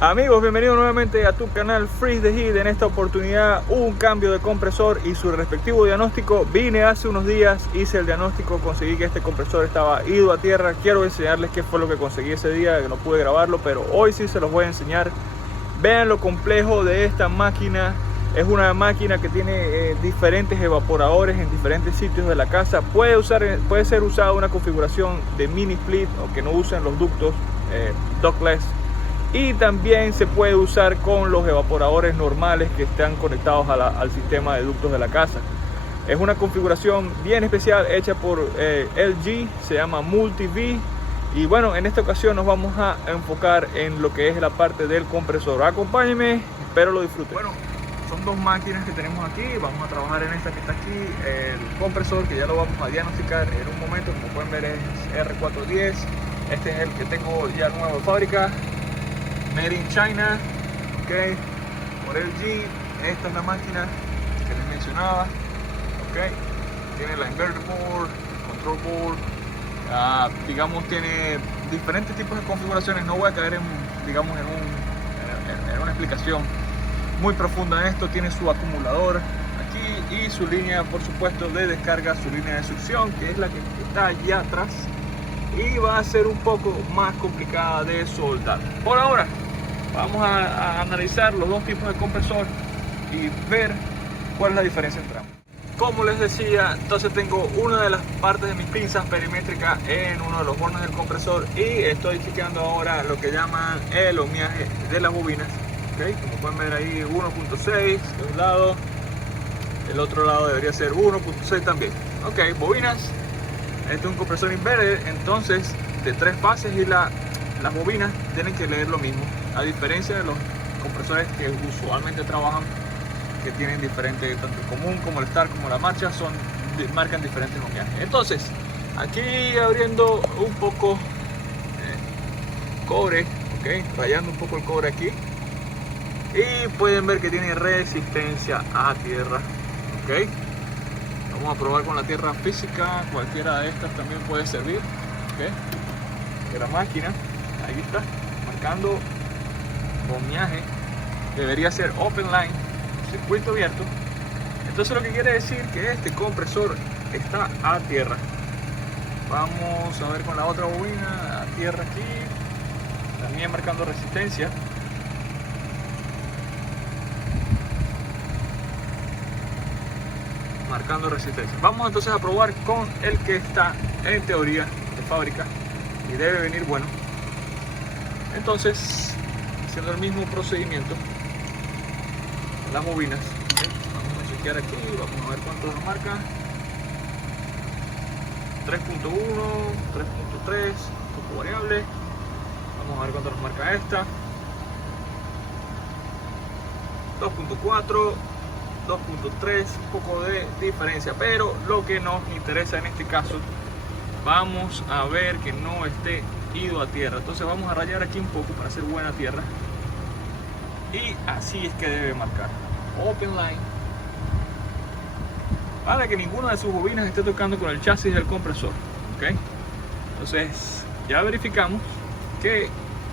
Amigos, bienvenidos nuevamente a tu canal Freeze the Heat. En esta oportunidad un cambio de compresor y su respectivo diagnóstico. Vine hace unos días, hice el diagnóstico, conseguí que este compresor estaba ido a tierra. Quiero enseñarles qué fue lo que conseguí ese día, que no pude grabarlo, pero hoy sí se los voy a enseñar. Vean lo complejo de esta máquina. Es una máquina que tiene diferentes evaporadores en diferentes sitios de la casa. Puede ser usada una configuración de mini split o que no usen los ductos ductless. Y también se puede usar con los evaporadores normales que están conectados al sistema de ductos de la casa. Es una configuración bien especial hecha por LG, se llama Multi-V. Y bueno, en esta ocasión nos vamos a enfocar en lo que es la parte del compresor. Acompáñenme, espero lo disfruten. Bueno, son dos máquinas que tenemos aquí. Vamos a trabajar en esta que está aquí, el compresor, que ya lo vamos a diagnosticar en un momento. Como pueden ver es R410. Este es el que tengo ya nuevo de fábrica, Made in China, ok, por LG. Esta es la máquina que les mencionaba, ok. Tiene la inverter board, control board, digamos tiene diferentes tipos de configuraciones. No voy a caer en una explicación muy profunda en esto. Tiene su acumulador aquí y su línea, por supuesto, de descarga, su línea de succión, que es la que está allá atrás, y va a ser un poco más complicada de soldar. Por ahora vamos a analizar los dos tipos de compresor y ver cuál es la diferencia entre ambos. Como les decía, entonces tengo una de las partes de mis pinzas perimétricas en uno de los bornes del compresor y estoy chequeando ahora lo que llaman el ohmiaje de las bobinas. ¿Okay? Como pueden ver ahí, 1.6 de un lado, el otro lado debería ser 1.6 también. Ok, bobinas. Este es un compresor inverter, entonces de 3 fases, y las bobinas tienen que leer lo mismo, a diferencia de los compresores que usualmente trabajan, que tienen diferentes, tanto el común como el Star como la marcha, marcan diferentes ohmiajes. Entonces, aquí abriendo un poco cobre, okay, rayando un poco el cobre aquí, y pueden ver que tiene resistencia a tierra, okay. Vamos a probar con la tierra física, cualquiera de estas también puede servir, okay. De la máquina, ahí está, marcando ohmiaje, debería ser open line, circuito abierto. Entonces lo que quiere decir que este compresor está a tierra. Vamos a ver con la otra bobina, a tierra aquí, también marcando resistencia. Marcando resistencia. Vamos entonces a probar con el que está en teoría de fábrica y debe venir bueno. Entonces, haciendo el mismo procedimiento, las bobinas, ¿okay? Vamos a chequear aquí, vamos a ver cuánto nos marca. 3.1, 3.3, un poco variable. Vamos a ver cuánto nos marca esta. 2.4, 2.3, un poco de diferencia, pero lo que nos interesa en este caso, vamos a ver que no esté ido a tierra. Entonces vamos a rayar aquí un poco para hacer buena tierra, y así es que debe marcar open line, para que ninguna de sus bobinas esté tocando con el chasis del compresor, ¿ok? Entonces ya verificamos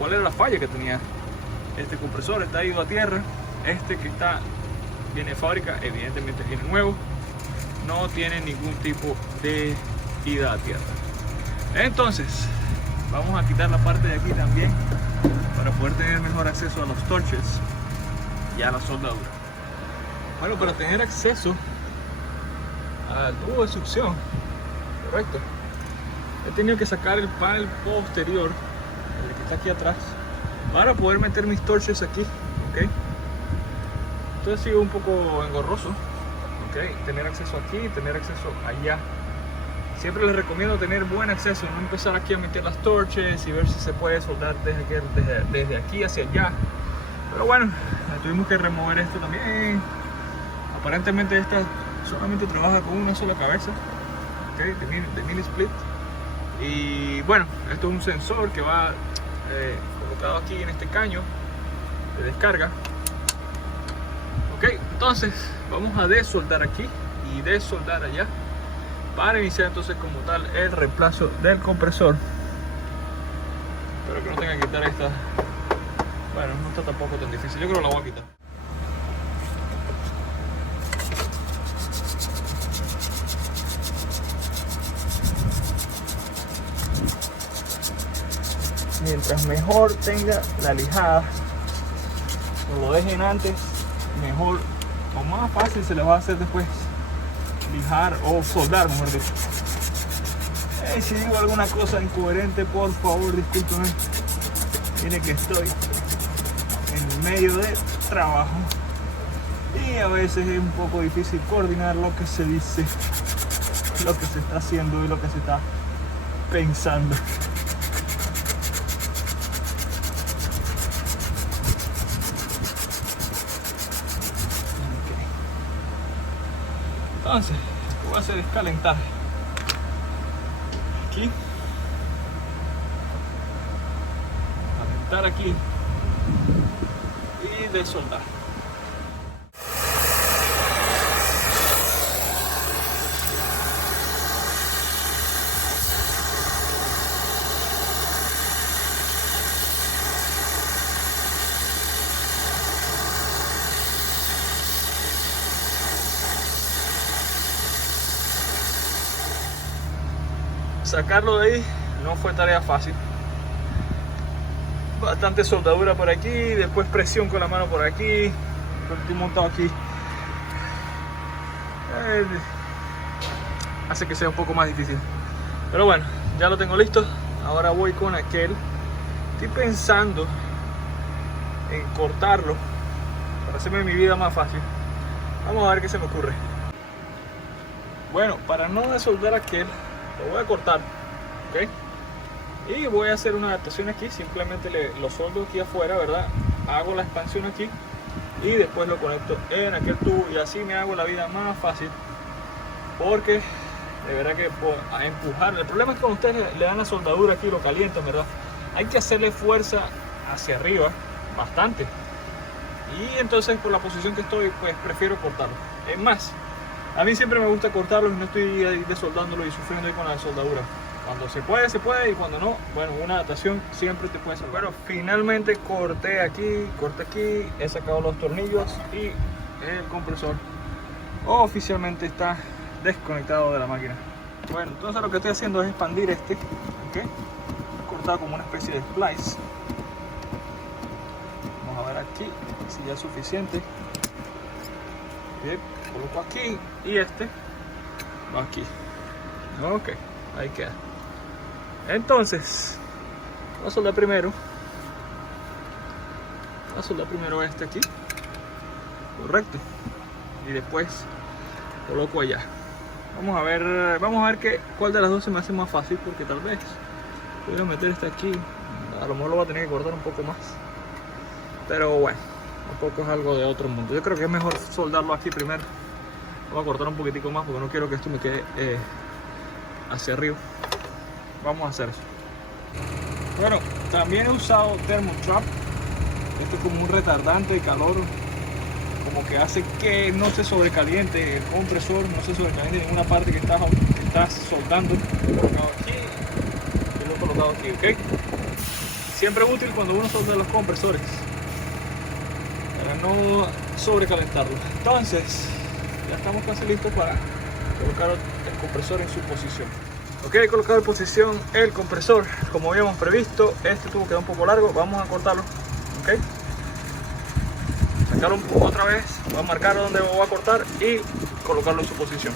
cuál era la falla que tenía este compresor. Está ido a tierra. Este que viene de fábrica, evidentemente viene nuevo, no tiene ningún tipo de ida a tierra. Entonces vamos a quitar la parte de aquí también para poder tener mejor acceso a los torches y a la soldadura. Bueno, para tener acceso al tubo de succión, correcto, he tenido que sacar el panel posterior, el que está aquí atrás, para poder meter mis torches aquí, ¿ok? Entonces sigue un poco engorroso, okay. Tener acceso aquí, tener acceso allá. Siempre les recomiendo tener buen acceso, no empezar aquí a meter las torches y ver si se puede soldar desde aquí hacia allá. Pero bueno, tuvimos que remover esto también. Aparentemente esta solamente trabaja con una sola cabeza, okay, de mini split. Y bueno, esto es un sensor que va colocado aquí en este caño de descarga. Ok, entonces vamos a desoldar aquí y desoldar allá para iniciar entonces como tal el reemplazo del compresor. Espero que no tenga que quitar esta. Bueno, no está tampoco tan difícil. Yo creo que la voy a quitar. Mientras mejor tenga la lijada, o lo dejen antes, mejor o más fácil se les va a hacer después lijar o soldar, mejor dicho. Si digo alguna cosa incoherente, por favor discúlpenme. Miren que estoy en medio de trabajo y a veces es un poco difícil coordinar lo que se dice, lo que se está haciendo y lo que se está pensando. Entonces, lo que voy a hacer es calentar aquí, aquí y desoldar. Sacarlo de ahí no fue tarea fácil. Bastante soldadura por aquí, después presión con la mano por aquí. Estoy montado aquí. Hace que sea un poco más difícil. Pero bueno, ya lo tengo listo. Ahora voy con aquel. Estoy pensando en cortarlo para hacerme mi vida más fácil. Vamos a ver qué se me ocurre. Bueno, para no desoldar aquel, lo voy a cortar, ¿ok? Y voy a hacer una adaptación aquí. Simplemente lo soldo aquí afuera, ¿verdad? Hago la expansión aquí y después lo conecto en aquel tubo y así me hago la vida más fácil, porque de verdad que a empujar, el problema es que cuando ustedes le dan la soldadura aquí, lo calientan, ¿verdad? Hay que hacerle fuerza hacia arriba bastante, y entonces por la posición que estoy, pues prefiero cortarlo. Es más, a mí siempre me gusta cortarlo y no estoy ahí desoldándolo y sufriendo ahí con la soldadura. Cuando se puede, y cuando no, bueno, una adaptación siempre te puede salvar. Bueno, finalmente corté aquí, he sacado los tornillos y el compresor oficialmente está desconectado de la máquina. Bueno, entonces lo que estoy haciendo es expandir este, ¿ok? He cortado como una especie de splice. Vamos a ver aquí si ya es suficiente. Bien, coloco aquí y este va aquí. Ok, ahí queda. Entonces, voy a soldar primero este aquí, correcto, y después coloco allá. Vamos a ver cuál de las dos se me hace más fácil, porque tal vez voy a meter este aquí, a lo mejor lo voy a tener que cortar un poco más, pero bueno, tampoco es algo de otro mundo. Yo creo que es mejor soldarlo aquí primero. Voy a cortar un poquitico más porque no quiero que esto me quede hacia arriba. Vamos a hacer eso. Bueno, también he usado Thermotrap. Esto es como un retardante de calor, como que hace que no se sobrecaliente el compresor, no se sobrecaliente en ninguna parte que estás soldando. Lo he colocado aquí y lo he colocado aquí, ¿ok? Siempre es útil cuando uno solda los compresores para no sobrecalentarlo. Entonces, ya estamos casi listos para colocar el compresor en su posición. Ok, he colocado en posición el compresor como habíamos previsto. Este tubo queda un poco largo, vamos a cortarlo. Ok, sacarlo otra vez, voy a marcar donde voy a cortar y colocarlo en su posición.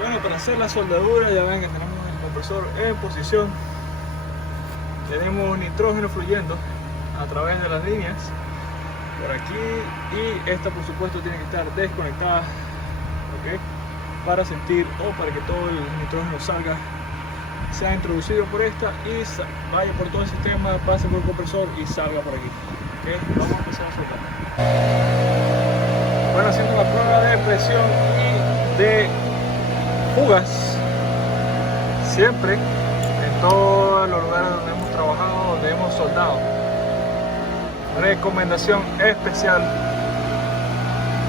Bueno, para hacer la soldadura ya ven que tenemos el compresor en posición. Tenemos nitrógeno fluyendo a través de las líneas por aquí, y esta por supuesto tiene que estar desconectada, ¿ok? Para sentir o para que todo el nitrógeno salga, sea introducido por esta y vaya por todo el sistema, pase por el compresor y salga por aquí. ¿Okay? Vamos a empezar a soltar. Bueno, haciendo la prueba de presión y de fugas, siempre en todos los lugares donde hemos trabajado, donde hemos soldado, recomendación especial: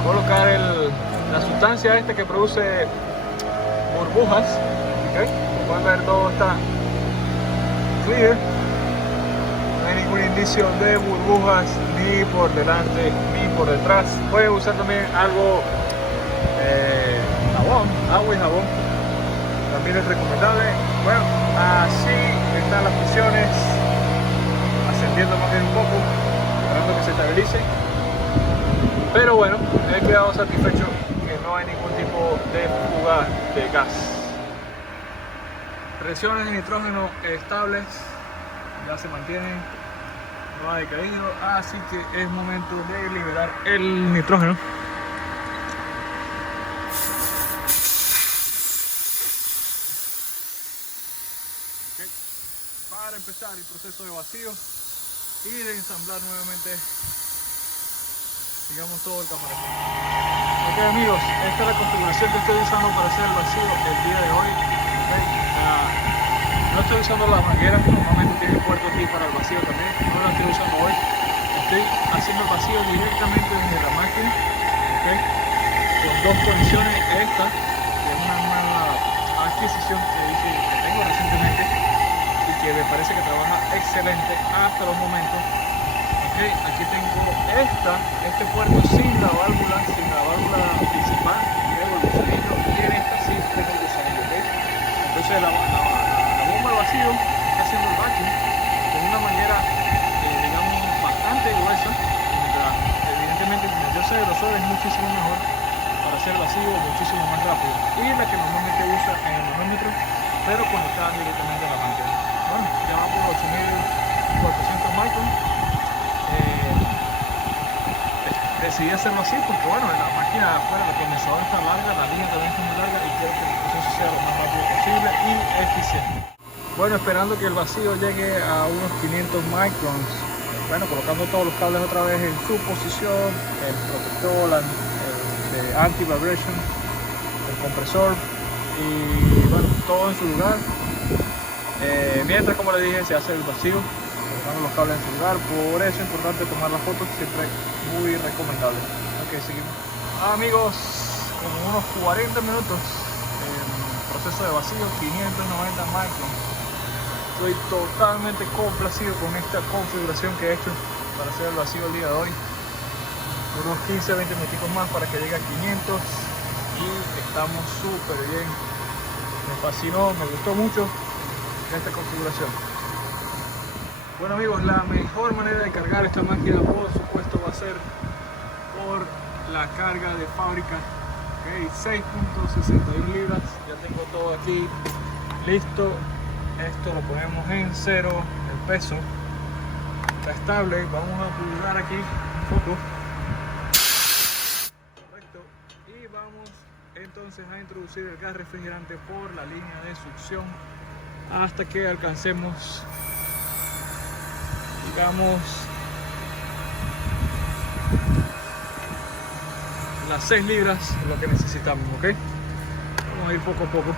colocar la sustancia esta que produce burbujas. ¿Okay? Como pueden ver, todo está clear, no hay ninguna indicio de burbujas ni por delante ni por detrás. Pueden usar también algo, jabón, agua y jabón, también es recomendable. Bueno, así están las funciones, ascendiendo más bien un poco, esperando que se estabilice. Pero bueno, he quedado satisfecho que no hay ningún tipo de fuga de gas. Presiones de nitrógeno estables, ya se mantienen, no ha decaído, así que es momento de liberar el nitrógeno. Okay. Para empezar el proceso de vacío y de ensamblar nuevamente, digamos, todo el caparazón. Ok amigos, esta es la configuración que estoy usando para hacer el vacío el día de hoy. Okay. No estoy usando la manguera, normalmente tiene el puerto aquí para el vacío también, no la estoy usando hoy. Estoy haciendo el vacío directamente desde la máquina, okay, con dos conexiones. Esta, que es una nueva adquisición que tengo recientemente y que me parece que trabaja excelente hasta los momentos. Okay, aquí tengo este puerto sin la válvula principal, que es el gusanillo, y en esta sí tengo el gusanillo. Okay. Entonces la bomba de vacío está haciendo el vacuum con una manera, digamos, bastante gruesa, mientras evidentemente el medirse de grosor es muchísimo mejor para hacer vacío, muchísimo más rápido, y la que normalmente usa en el manómetro, pero conectada directamente a la máquina. Bueno, ya va por 8400 microns. Decidí hacerlo así porque, bueno, la máquina de afuera, el condensador está larga, la línea también está muy larga y quiero que el proceso sea lo más rápido posible y eficiente. Bueno, esperando que el vacío llegue a unos 500 microns. Bueno, colocando todos los cables otra vez en su posición, el protector, el anti-vibration, el compresor y, bueno, todo en su lugar. Mientras, como les dije, se hace el vacío, colocando los cables en su lugar. Por eso es importante tomar las fotos, siempre muy recomendable. Ok, seguimos. Amigos, como unos 40 minutos en proceso de vacío, 590 microns. Estoy totalmente complacido con esta configuración que he hecho para hacer el vacío el día de hoy. Unos 15-20 minutos más para que llegue a 500 y estamos súper bien. Me fascinó, me gustó mucho esta configuración. Bueno amigos, la mejor manera de cargar esta máquina, por supuesto, va a ser por la carga de fábrica. Okay, 6.61 libras, ya tengo todo aquí listo. Esto lo ponemos en cero, el peso está estable. Vamos a pulgar aquí foto, correcto, y vamos entonces a introducir el gas refrigerante por la línea de succión hasta que alcancemos, digamos, las 6 libras, lo que necesitamos. Ok, vamos a ir poco a poco.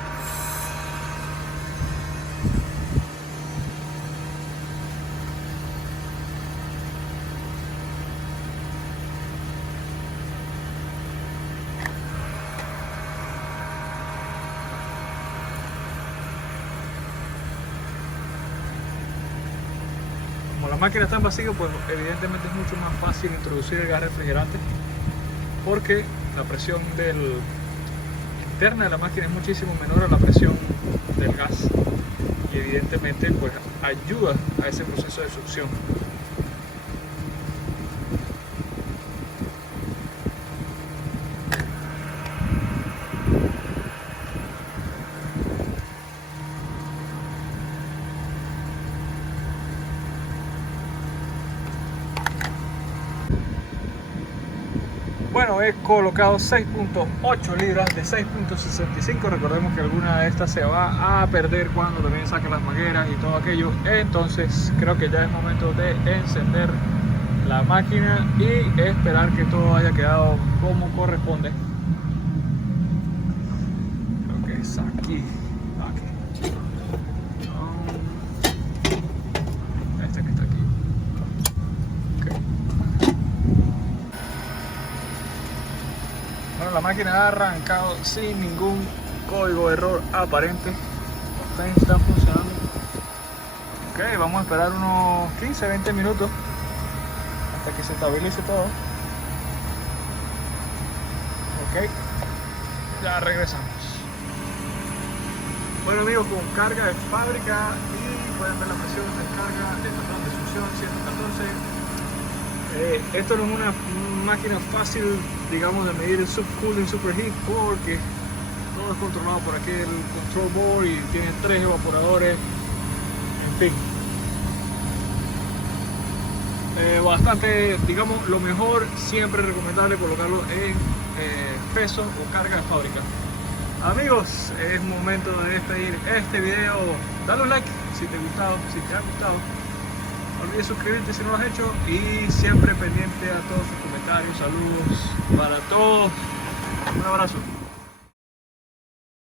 La máquina está en vacío, pues evidentemente es mucho más fácil introducir el gas refrigerante porque la presión interna de la máquina es muchísimo menor a la presión del gas y evidentemente pues ayuda a ese proceso de succión. Bueno, he colocado 6.8 libras de 6.65. Recordemos que alguna de estas se va a perder cuando también saquen las mangueras y todo aquello. Entonces creo que ya es momento de encender la máquina y esperar que todo haya quedado como corresponde. Creo que es aquí. Este que está aquí. Bueno, la máquina ha arrancado sin ningún código de error aparente. Está funcionando. Ok, vamos a esperar unos 15-20 minutos hasta que se estabilice todo. Ok, ya regresamos. Bueno amigos, con carga de fábrica y pueden ver la presión de carga de succión 114. Esto no es una máquina fácil, digamos, de medir el subcooling, superheat, porque todo es controlado por aquí el control board y tiene 3 evaporadores, en fin. Bastante, digamos, lo mejor siempre es recomendable colocarlo en peso o carga de fábrica. Amigos, es momento de despedir este video. Dale un like si te ha gustado, no olvides suscribirte si no lo has hecho y siempre pendiente a todos sus comentarios. Saludos para todos, un abrazo.